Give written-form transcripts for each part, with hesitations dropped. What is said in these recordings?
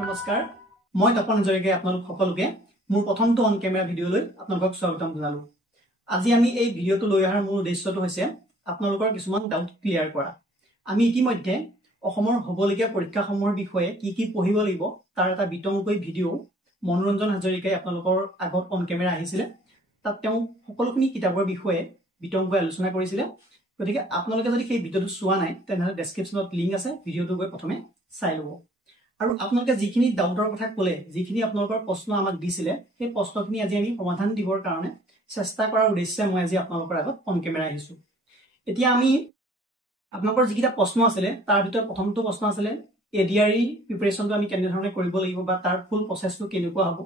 নমস্কাৰ মই তপন হাজৰিকাই আপোনালোক সকলোকে মোৰ প্ৰথমটো অন কেমেৰা ভিডিঅলৈ আপোনালোকক স্বাগতম জনালো। আজি আমি এই ভিডিঅটো লৈ অহাৰ মূল উদ্দেশ্যটো হৈছে আপোনালোকৰ কিছুমান ডাউট ক্লিয়াৰ কৰা। আমি ইতিমধ্যে অসমৰ হ'বলগীয়া পৰীক্ষাসমূহৰ বিষয়ে কি পঢ়িব লাগিব তাৰ এটা বিতংকৈ ভিডিঅ' মনোৰঞ্জন হাজৰিকাই আপোনালোকৰ আগত অন কেমেৰা আহিছিলে। তাত তেওঁ সকলোখিনি কিতাপৰ বিষয়ে বিতংকৈ আলোচনা কৰিছিলে। গতিকে আপোনালোকে যদি সেই ভিডিঅ'টো চোৱা নাই তেনেহ'লে ডেছক্ৰিপশ্যনত লিংক আছে, ভিডিঅ'টো গৈ প্ৰথমে চাই ল'ব। আৰু আপোনালোকে যিখিনি ডাউটৰ কথা ক'লে, যিখিনি আপোনালোকৰ প্ৰশ্ন আমাক দিছিলে, সেই প্ৰশ্নখিনি আজি আমি সমাধান দিবৰ কাৰণে চেষ্টা কৰাৰ উদ্দেশ্যে মই আজি আপোনালোকৰ আগত অন কেমেৰা আহিছোঁ। এতিয়া আমি আপোনালোকৰ যিকেইটা প্ৰশ্ন আছিলে তাৰ ভিতৰত প্ৰথমটো প্ৰশ্ন আছিলে ADRE প্ৰিপাৰেশ্যনটো আমি কেনেধৰণে কৰিব লাগিব বা তাৰ ফুল প্ৰচেছটো কেনেকুৱা হ'ব।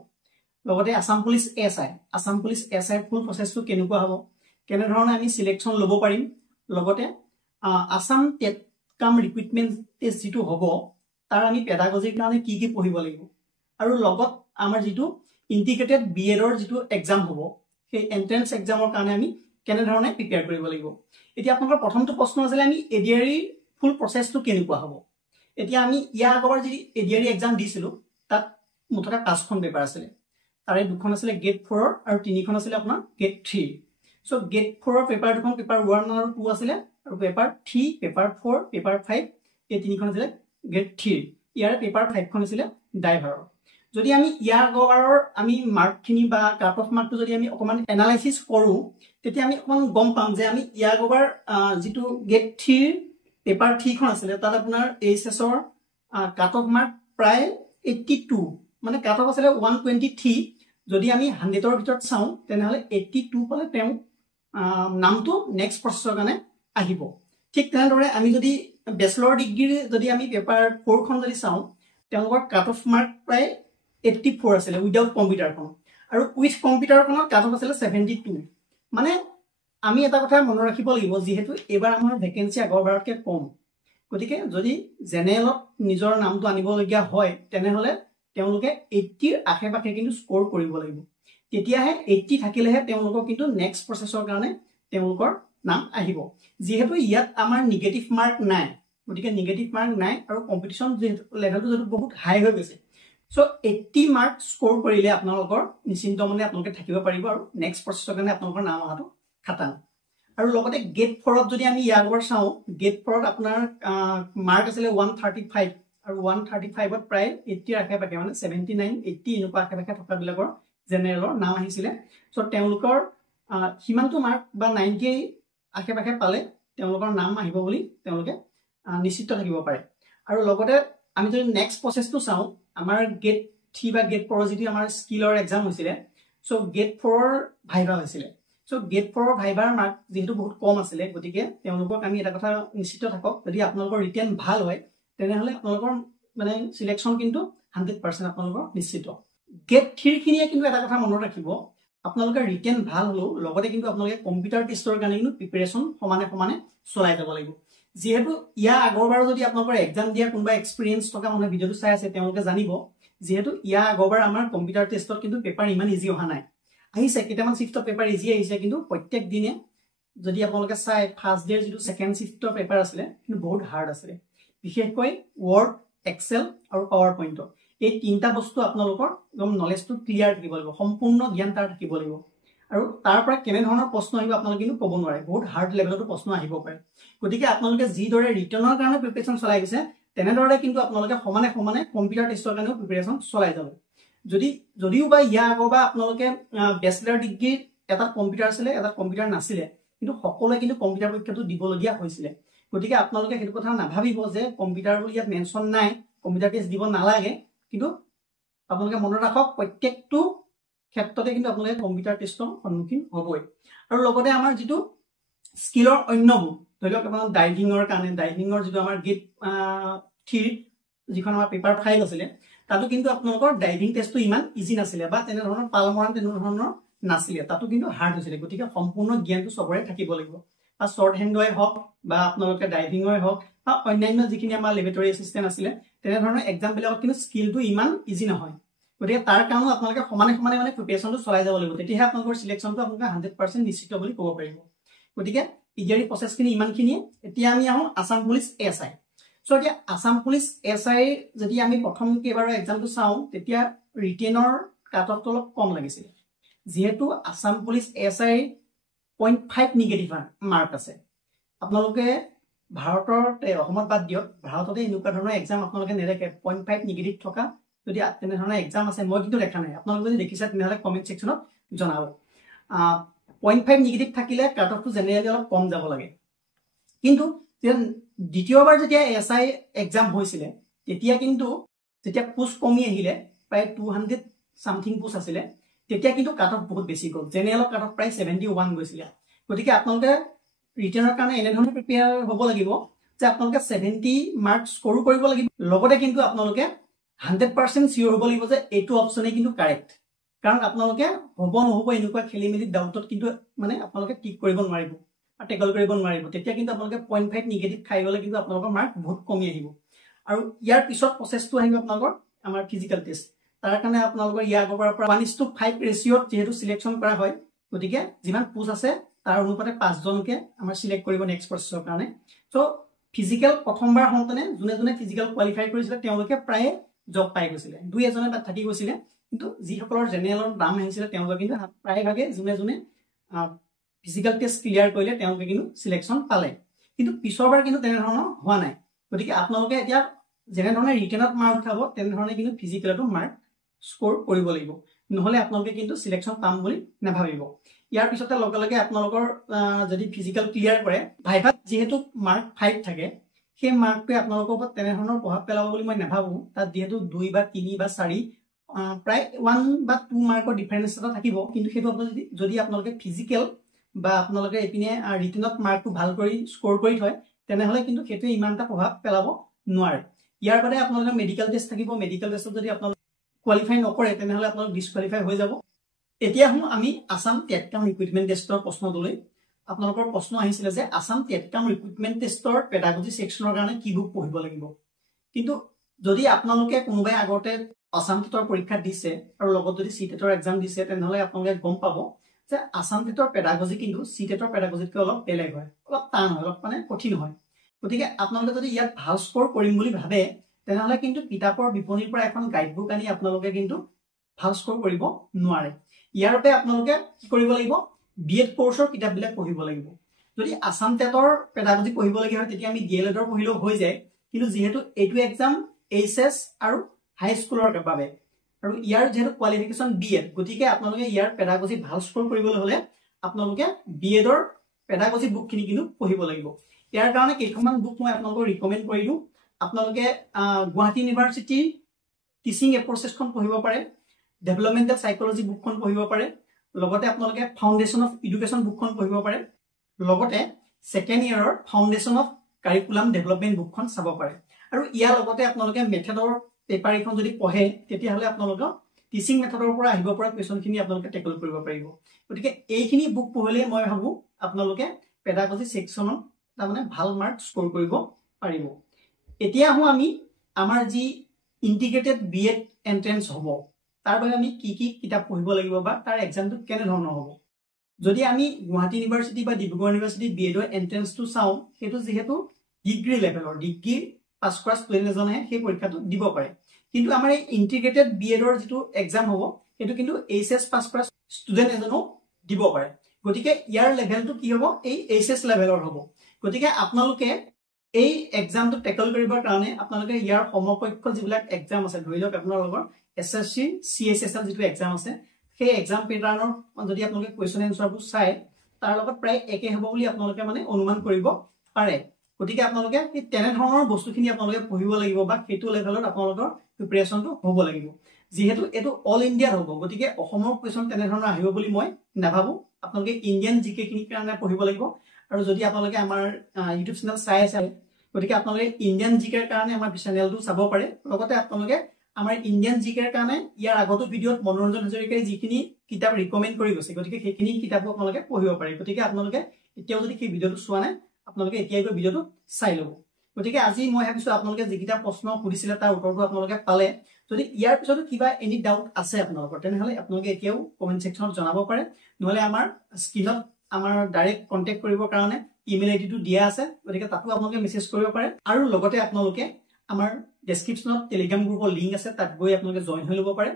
লগতে আছাম পুলিচ SI ফুল প্ৰচেছটো কেনেকুৱা হ'ব, কেনেধৰণে আমি চিলেকশ্যন ল'ব পাৰিম। লগতে আছাম টেট কাম ৰিক্ৰুইটমেণ্ট টেষ্ট যিটো হ'ব তাৰ আমি পেডাগজিৰ কাৰণে কি পঢ়িব লাগিব। আৰু লগত আমাৰ যিটো ইণ্টিগ্ৰেটেড BEdৰ যিটো এক্সাম হ'ব সেই এণ্ট্ৰেন্স এক্সামৰ কাৰণে আমি কেনেধৰণে প্ৰিপেয়াৰ কৰিব লাগিব। এতিয়া আপোনালোকৰ প্ৰথমটো প্ৰশ্ন আছিলে আমি ADRE ফুল প্ৰচেছটো কেনেকুৱা হ'ব। এতিয়া আমি ইয়াৰ আগৰ যি ADRE এক্সাম দিছিলোঁ তাত মুঠতে 5খন পেপাৰ আছিলে। তাৰে 2খন আছিলে গেট 4 আৰু 3খন আছিলে আপোনাৰ গেট 3। চ' গেট 4ৰ পেপাৰ 2খন পেপাৰ 1 আৰু 2 আছিলে, আৰু পেপাৰ 3, পেপাৰ 4, পেপাৰ 5 এই 3খন আছিলে গেট 3। ইয়াৰে পেপাৰ 5খন আছিলে ড্ৰাইভাৰৰ। যদি আমি ইয়াৰ আগৰবাৰৰ আমি মাৰ্কখিনি বা কাট অফ মাৰ্কটো যদি আমি অকণমান এনালাইচিছ কৰোঁ তেতিয়া আমি অকণমান গম পাম যে আমি ইয়াৰ আগৰবাৰ যিটো গেট 3ৰ পেপাৰ 3খন আছিলে তাত আপোনাৰ HSৰ কাট অফ মাৰ্ক প্ৰায় 82, মানে কাট অফ আছিলে 123। যদি আমি 100ৰ ভিতৰত চাওঁ তেনেহ'লে 82 পালে তেওঁ নামটো নেক্সট প্ৰচেছৰ কাৰণে আহিব। ঠিক তেনেদৰে আমি যদি বেচেলৰ ডিগ্ৰীৰ যদি আমি পেপাৰ 4খন যদি চাওঁ তেওঁলোকৰ কাট অফ মাৰ্ক প্ৰায় 84 আছিলে উইদাউট কম্পিউটাৰখন, আৰু উইথ কম্পিউটাৰখনৰ কাট অফ আছিলে 72। মানে আমি এটা কথা মনত ৰাখিব লাগিব, যিহেতু এইবাৰ আমাৰ ভেকেঞ্চি আগৰবাৰতকৈ কম, গতিকে যদি জেনেৰেলত নিজৰ নামটো আনিবলগীয়া হয় তেনেহ'লে তেওঁলোকে 80ৰ আশে পাশে কিন্তু স্ক'ৰ কৰিব লাগিব। তেতিয়াহে 80 থাকিলেহে তেওঁলোকৰ কিন্তু নেক্সট প্ৰচেছৰ কাৰণে তেওঁলোকৰ নাম আহিব। যিহেতু ইয়াত আমাৰ নিগেটিভ মাৰ্ক নাই, গতিকে নিগেটিভ মাৰ্ক নাই আৰু কম্পিটিশ্যন যিহেতু লেভেলটো যিহেতু বহুত হাই হৈ গৈছে, চ' 80 মাৰ্ক স্ক'ৰ কৰিলে আপোনালোকৰ নিশ্চিন্ত মনে আপোনালোকে থাকিব পাৰিব আৰু নেক্সট প্ৰচেছৰ কাৰণে আপোনালোকৰ নাম অহাটো খাটাং। আৰু লগতে গেট 4ত যদি আমি ইয়াৰ আগৰ চাওঁ, গেট 4ত আপোনাৰ মাৰ্ক আছিলে 135, আৰু 135ত প্ৰায় 80ৰ আশে পাশে মানে 79, 80 এনেকুৱা আশে পাশে থকাবিলাকৰ জেনেৰেলৰ নাম আহিছিলে। চ' তেওঁলোকৰ সিমানটো মাৰ্ক বা 90 আশে পাশে পালে তেওঁলোকৰ নাম আহিব বুলি তেওঁলোকে নিশ্চিত থাকিব পাৰে। আৰু লগতে আমি যদি নেক্সট প্ৰচেছটো চাওঁ, আমাৰ গেট 3 বা গেট 4 যিটো আমাৰ স্কিলৰ এক্সাম হৈছিলে, চ' গেট 4ৰ ভাইভা হৈছিলে। চ' গেট 4ৰ ভাইভাৰ মাৰ্ক যিহেতু বহুত কম আছিলে, গতিকে তেওঁলোকক আমি এটা কথা নিশ্চিত থাকক, যদি আপোনালোকৰ ৰিটেন ভাল হয় তেনেহ'লে আপোনালোকৰ মানে চিলেকশ্যন কিন্তু 100% আপোনালোকৰ নিশ্চিত। গেট 3খিনিয়ে কিন্তু এটা কথা মনত ৰাখিব, আপোনালোকে ৰিটেন ভাল হ'লেও লগতে কিন্তু আপোনালোকে কম্পিউটাৰ টেষ্টৰ কাৰণে কিন্তু প্ৰিপেৰেশ্যন সমানে চলাই যাব লাগিব। যিহেতু ইয়াৰ আগৰবাৰ যদি আপোনালোকৰ এক্সাম দিয়া কোনোবা এক্সপিৰিয়েঞ্চ থকা মানুহে ভিডিঅ'টো চাই আছে তেওঁলোকে জানিব, যিহেতু ইয়াৰ আগৰবাৰ আমাৰ কম্পিউটাৰ টেষ্টত কিন্তু পেপাৰ ইমান ইজি অহা নাই। আহিছে কেইটামান চিফ্টৰ পেপাৰ ইজি আহিছে, কিন্তু প্ৰত্যেক দিনে যদি আপোনালোকে চাই ফাৰ্ষ্ট ডেৰ যিটো ছেকেণ্ড চিফ্টৰ পেপাৰ আছিলে কিন্তু বহুত হাৰ্ড আছিলে। বিশেষকৈ ৱৰ্ড, এক্সেল আৰু পাৱাৰ পইণ্টৰ এই 3টা বস্তু আপোনালোকৰ একদম নলেজটো ক্লিয়াৰ থাকিব লাগিব, সম্পূৰ্ণ জ্ঞান তাৰ থাকিব লাগিব। আৰু তাৰ পৰা কেনেধৰণৰ প্ৰশ্ন আহিব আপোনালোকে কিন্তু ক'ব নোৱাৰে, বহুত হাৰ্ড লেভেলতো প্ৰশ্ন আহিব পাৰে। গতিকে আপোনালোকে যিদৰে ৰিটাৰ্ণৰ কাৰণে প্ৰিপেৰেশ্যন চলাই গৈছে তেনেদৰে কিন্তু আপোনালোকে সমানে কম্পিউটাৰ টেষ্টৰ কাৰণেও প্ৰিপেৰেশ্যন চলাই যাব। যদিও বা ইয়াৰ আগৰ বা আপোনালোকে বেচেলাৰ ডিগ্ৰীত এটা কম্পিউটাৰ আছিলে এটা কম্পিউটাৰ নাছিলে, কিন্তু সকলোৱে কিন্তু কম্পিউটাৰ পৰীক্ষাটো দিবলগীয়া হৈছিলে। গতিকে আপোনালোকে সেইটো কথা নাভাবিব যে কম্পিউটাৰ বুলি ইয়াত মেনশ্যন নাই, কম্পিউটাৰ টেষ্ট দিব নালাগে, কিন্তু আপোনালোকে মনত ৰাখক প্ৰত্যেকটো ক্ষেত্ৰতে কিন্তু আপোনালোকে কম্পিউটাৰ টেষ্টৰ সন্মুখীন হ'বই। আৰু লগতে আমাৰ যিটো স্কিলৰ অন্যবোৰ, ধৰি লওক আপোনাৰ ড্ৰাইভিঙৰ কাৰণে ড্ৰাইভিঙৰ যিটো আমাৰ গেট 3 যিখন আমাৰ পেপাৰ 5 আছিলে তাতো কিন্তু আপোনালোকৰ ড্ৰাইভিং টেষ্টটো ইমান ইজি নাছিলে বা তেনেধৰণৰ পালমৰা তেনেধৰণৰ নাছিলে, তাতো কিন্তু হাৰ্ড হৈছিলে। গতিকে সম্পূৰ্ণ জ্ঞানটো চবৰে থাকিব লাগিব, বা শ্বৰ্ট হেণ্ডৰে হওক বা আপোনালোকে ড্ৰাইভিঙৰে হওক বা অন্যান্য যিখিনি আমাৰ লেবৰেটৰী এছিষ্টেণ্ট আছিলে তেনেধৰণৰ এক্সামবিলাকত কিন্তু স্কিলটো ইমান ইজি নহয়। গতিকে তাৰ কাৰণেও আপোনালোকে সমানে মানে প্ৰিপেৰেশ্যনটো চলাই যাব লাগিব, তেতিয়াহে আপোনালোকৰ চিলেকশ্যনটো আপোনালোকে 100% নিশ্চিত বুলি ক'ব পাৰিব। গতিকে ADRE প্ৰচেছখিনি ইমানখিনিয়ে। এতিয়া আমি আহোঁ আছাম পুলিচ SI। সো এতিয়া আসাম পুলিচ এসআই যদি আমি প্ৰথম কেইবাৰ এক্সামটো চাওঁ তেতিয়া ৰিটেনৰ কাট অফটো অলপ কম লাগিছিল যেহেতু Assam police SI 0.5 negative mark আছে আপোনালোকে ভাৰতৰ অসমত বাদ দিয়ক ভাৰততে এনেকুৱা ধৰণৰ এক্সাম আপোনালোকে নেদেখে 0.5 নিগেটিভ থকা যদি তেনে ধৰণৰ এক্সাম আছে মই কিন্তু দেখা নাই আপোনালোকে যদি দেখিছে তেনেহলে কমেন্ট সেকশনত জনাব 0.5 নিগেটিভ থাকিলে কাট অফটো জেনেৰেলি অলপ কম যাব লাগে কিন্তু দ্বিতীয়বাৰ যেতিয়া এসআই এক্সাম হৈছিল তেতিয়া কিন্তু যেতিয়া পোষ্ট কমি আহিলে প্ৰায় 200 সামথিং পোষ্ট আছিল তেতিয়া কিন্তু কাট অফ বহুত বেছি গল জেনেৰেল কাট অফ প্ৰায় 71 গৈছিল গতিকে আপোনালোকে ৰিটেনৰ কাৰণে এনে ধৰণৰ প্ৰিপেয়াৰ হ'ব লাগিব যে আপোনালোকে 70 মাৰ্ক স্কোৰ কৰিব লাগিব লগতে কিন্তু আপোনালোকে 100% সিওৰ হ'ব লাগিব যে এইটো অপচনে কিন্তু কাৰেক্ট কাৰণ আপোনালোকে হ'ব নহব এনেকুৱা খেলিমেলি ডাউটত কিন্তু মানে আপোনালোকে টিক কৰিব নোৱাৰিব আৰু টেকল কৰিব নোৱাৰিব তেতিয়া কিন্তু আপোনালোকে 0.5 নিগেটিভ খাই গলে কিন্তু আপোনালোকৰ মাৰ্ক বহুত কমি আহিব আৰু ইয়াৰ পিছত প্ৰসেসটো আহিব আপোনালোকৰ আমাৰ ফিজিক্যাল টেষ্ট তাৰ কাৰণে আপোনালোকৰ ইয়াৰ আগৰ পৰা 1:5 ৰেশিওত যেহেতু সিলেকশন কৰা হয় গতিকে যিমান পোষ্ট আছে তাৰ অনুপাতে 5 জনকে আমাৰ সিলেক্ট কৰিব নেক্সট প্ৰসেসৰ কাৰণে সো ফিজিক্যাল প্ৰথমবাৰ হওঁতেনে যোনে যোনে ফিজিক্যাল কোৱালিফাই কৰিছিল তেওঁলোকে প্ৰায় জব পাই গৈছিল দুই এজনে তাত থাকি গৈছিল কিন্তু যিসকলৰ জেনেৰেলৰ দাম আহিছিল তেওঁলোকে কিন্তু প্ৰায় ভাগে যোনে যোনে ফিজিক্যাল টেষ্ট ক্লিয়াৰ কৰিলে তেওঁলোকে কিন্তু সিলেকশন পালে কিন্তু পিছৰবাৰ কিন্তু তেনে ধৰণৰ হোৱা নাই গতিকে আপোনালোকে এতিয়া যেনে ধৰণে ৰিটেনত মাৰ্ক উঠাব তেনে ধৰণে কিন্তু ফিজিক্যালটো মাৰ্ক স্কোৰ কৰিব লাগিব নহলে আপোনালোকে কিন্তু সিলেকশন পাম বুলি নাভাবিব ইয়াৰ পিছতে লগে লগে আপোনালোকৰ যদি ফিজিক্যাল ক্লিয়াৰ কৰে ভাইভাত যেহেতু মাৰ্ক 5 থাকে সেই মাৰ্কটোৱে আপোনালোকৰ ওপৰত তেনে ধৰণৰ প্ৰভাৱ পেলাব বুলি মই নাভাবো তাত যেহেতু 2 বা 3 বা 4 প্ৰায় 1 বা 2 মাৰ্কৰ ডিফাৰেন্স এটা থাকিব কিন্তু সেইটো যদি আপোনালোকে ফিজিক্যাল বা আপোনালোকে এপিনে ৰিটেনত মাৰ্কটো ভাল কৰি স্কোৰ কৰি থয় তেনেহলে কিন্তু সেইটো ইমানটা প্ৰভাৱ পেলাব নোৱাৰে ইয়াৰ বাদে আপোনালোকৰ মেডিকেল টেষ্ট থাকিব মেডিকেল টেষ্টত যদি আপোনালোকে কোৱালিফাই নকৰে তেনেহলে আপোনালোক ডিসকোৱালিফাই হৈ যাব এতিয়া আমি আসাম টেটকাম ৰিক্ৰুটমেন্ট টেষ্টৰ প্ৰশ্নটোলৈ আপোনালোকৰ প্ৰশ্ন আহিছিল যে আসাম টেটকাম ৰিক্ৰুটমেন্ট টেষ্টৰ পেডাগজি সেকশনৰ কাৰণে কি বুক পঢ়িব লাগিব কিন্তু যদি আপোনালোকে কোনোবাই আগতে আসাম টেটৰ পৰীক্ষা দিছে আৰু লগত যদি সি টেটৰ এক্সাম দিছে তেনেহলে আপোনালোকে গম পাব যে আসাম টেটৰ পেডাগজি কিন্তু সি টেটৰ পেডাগজিতকৈ অলপ বেলেগ হয় অলপ টান হয় অলপ মানে কঠিন হয় গতিকে আপোনালোকে যদি ইয়াত ভাল স্কোৰ কৰিম বুলি ভাবে তেনেহলে কিন্তু কিতাপৰ বিপণীৰ পৰা এখন গাইডবুক আনি আপোনালোকে কিন্তু ভাল স্কোৰ কৰিব নোৱাৰে ইয়াৰ বাবে আপোনালোকে কি কৰিব লাগিব বিএড কোৰ্সৰ কিতাপবিলাক পঢ়িব লাগিব যদি আসাম টেটৰ পেডাগজি পঢ়িব লাগিব হয় তেতিয়া আমি ডিএলএডৰ পঢ়িলেও হৈ যায় কিন্তু যেহেতু এইটো এক্সাম এইচএস আৰু হাই স্কুলৰ বাবে আৰু ইয়াৰ যেহেতু কোৱালিফিকেশন বিএড গতিকে আপোনালোকে ইয়াৰ পেডাগজি ভাল স্কোৰ কৰিবলৈ হলে আপোনালোকে বিএডৰ পেডাগজি বুকখিনি কিন্তু পঢ়িব লাগিব ইয়াৰ কাৰণে কেইখনমান বুক মই আপোনালোকক ৰিকমেন্ড কৰি দিওঁ আপোনালোকে গুৱাহাটী ইউনিভাৰ্চিটি টিচিং এপ্ৰচেছখন পঢ়িব পাৰে ডেভেলপমেন্টাল সাইকোলজি বুকখন পঢ়িব পাৰে লগতে আপোনালোকে ফাউন্ডেশন অফ এডুকেশন বুকখন পঢ়িব পাৰে লগতে সেকেন্ড ইয়াৰৰ ফাউন্ডেশন অফ কাৰিকুলাম ডেভেলপমেন্ট বুকখন চাব পাৰে আৰু ইয়াৰ লগতে আপোনালোকে মেথডৰ পেপাৰ এখন যদি পঢ়ে তেতিয়া হলে আপোনালোকৰ টিচিং মেথডৰ পৰা আহিব পৰা কোৱেশ্চনখিনি আপোনালোকে টেকল কৰিব পাৰিব গতিকে এইখিনি বুক পঢ়িলে মই ভাবো আপোনালোকে পেডাগজি সেকশনত তাৰমানে ভাল মাৰ্ক স্কোৰ কৰিব পাৰিব এতিয়া আমি আমাৰ যি ইন্টিগ্ৰেটেড বিএড এন্ট্ৰেন্স হ'ব তাৰ বাবে আমি কি কি কিতাপ পঢ়িব লাগিব বা তাৰ এক্সামটো কেনে ধৰণৰ হ'ব যদি আমি গুৱাহাটী ইউনিভাৰ্চিটি বা ডিব্ৰুগড় ইউনিভাৰ্চিটি বিএডৰ এন্ট্ৰেন্সটো চাওঁ সেইটো যেহেতু ডিগ্ৰী লেভেলৰ ডিগ্ৰী পাছ কৰা ষ্টুডেন্ট এজনে সেই পৰীক্ষাটো দিব পাৰে কিন্তু আমাৰ এই ইন্টিগ্ৰেটেড বিএডৰ যেটো এক্সাম হ'ব সেইটো কিন্তু এইচএস পাছ কৰা ষ্টুডেন্ট এজনো দিব পাৰে গতিকে ইয়াৰ লেভেলটো কি হ'ব এই এইচএস লেভেলৰ হ'ব গতিকে আপোনালোকে এই এক্সামটো টেকল কৰিবৰ কাৰণে আপোনালোকে ইয়াৰ সমপক্ষ যিবিলাক এক্সাম আছে ধৰি লওক আপোনালোকৰ এসএসসি সিএসএসএল যেটো এক্সাম আছে সেই এক্সাম পেটাৰ্নৰ যদি আপোনালোকে কোৱেশ্চন এনসাৰবোৰ চাই তাৰ লগত প্ৰায় একে হ'ব বুলি আপোনালোকে মানে অনুমান কৰিব পাৰে গতিকে আপোনালোকে এই তেনে ধৰণৰ বস্তুখিনি আপোনালোকে পঢ়িব লাগিব বা সেইটো লেভেলত আপোনালোকৰ প্ৰিপাৰেচনটো হ'ব লাগিব যেহেতু এটো অল ইন্ডিয়া হ'ব গতিকে অসমৰ কোৱেশ্চন তেনে ধৰণৰ আহিব বুলি মই নাভাবো আপোনালোকে ইন্ডিয়ান জিকে খিনিৰ কাৰণে পঢ়িব লাগিব আৰু যদি আপোনালোকে আমাৰ ইউটিউব চেনেল চাই আছে গতিকে আপোনালোকে ইন্ডিয়ান জিকেৰ কাৰণে আমাৰ চেনেলটো চাব পাৰে লগতে আপোনালোকে আমাৰ ইন্ডিয়ান জিকেৰ কাৰণে ইয়াৰ আগতো ভিডিঅত মনোৰঞ্জন হাজৰিকাই যিখিনি কিতাপ ৰিকমেন্ড কৰি গৈছে গতিকে সেইখিনি কিতাপও আপোনালোকে পঢ়িব পাৰে গতিকে আপোনালোকে এতিয়াও যদি কি ভিডিঅটো চোৱা নাই আপোনালোকে এতিয়াই গৈ ভিডিঅটো চাই লব গতিকে আজি মই ভাবিছো আপোনালোকে যিকিটা প্ৰশ্ন সুধিছিলে তাৰ উত্তৰটো আপোনালোকে পালে যদি ইয়াৰ পিছতো কিবা এনি ডাউট আছে আপোনালোকৰ তেনেহলে আপোনালোকে এতিয়াও কমেন্ট সেকশনত জনাব পাৰে নহলে আমাৰ স্ক্ৰিনত আমাৰ ডাইৰেক্ট কন্টেক্ট কৰিবৰ কাৰণে ইমেইল আইডিটো দিয়া আছে, গতিকে তাতো আপোনালোকে মেছেজ কৰিব পাৰে। আৰু লগতে আপোনালোকে আমাৰ ডেছক্ৰিপশ্যনত টেলিগ্ৰাম গ্ৰুপৰ লিংক আছে, তাত গৈ আপোনালোকে জইন হৈ ল'ব পাৰে।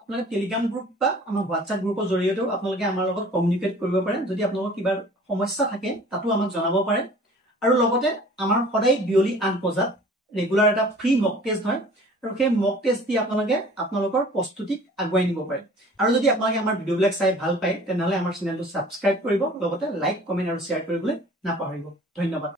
আপোনালোকে টেলিগ্ৰাম গ্ৰুপ বা আমাৰ হোৱাটছআপ গ্ৰুপৰ জৰিয়তেও আপোনালোকে আমাৰ লগত কমিউনিকেট কৰিব পাৰে। যদি আপোনালোকৰ কিবা সমস্যা থাকে তাতো আমাক জনাব পাৰে। আৰু লগতে আমাৰ সদায় বিয়লি 8 বজাত ৰেগুলাৰ এটা ফ্ৰী মক টেষ্ট হয়, আৰু সেই মক টেষ্ট দি আপোনালোকে আপোনালোকৰ প্ৰস্তুতিক আগুৱাই নিব পাৰে। আৰু যদি আপোনালোকে আমাৰ ভিডিঅ'বিলাক চাই ভাল পায় তেনেহ'লে আমাৰ চেনেলটো ছাবস্ক্ৰাইব কৰিব, লগতে লাইক, কমেণ্ট আৰু শ্বেয়াৰ কৰিবলৈ নাপাহৰিব। ধন্যবাদ।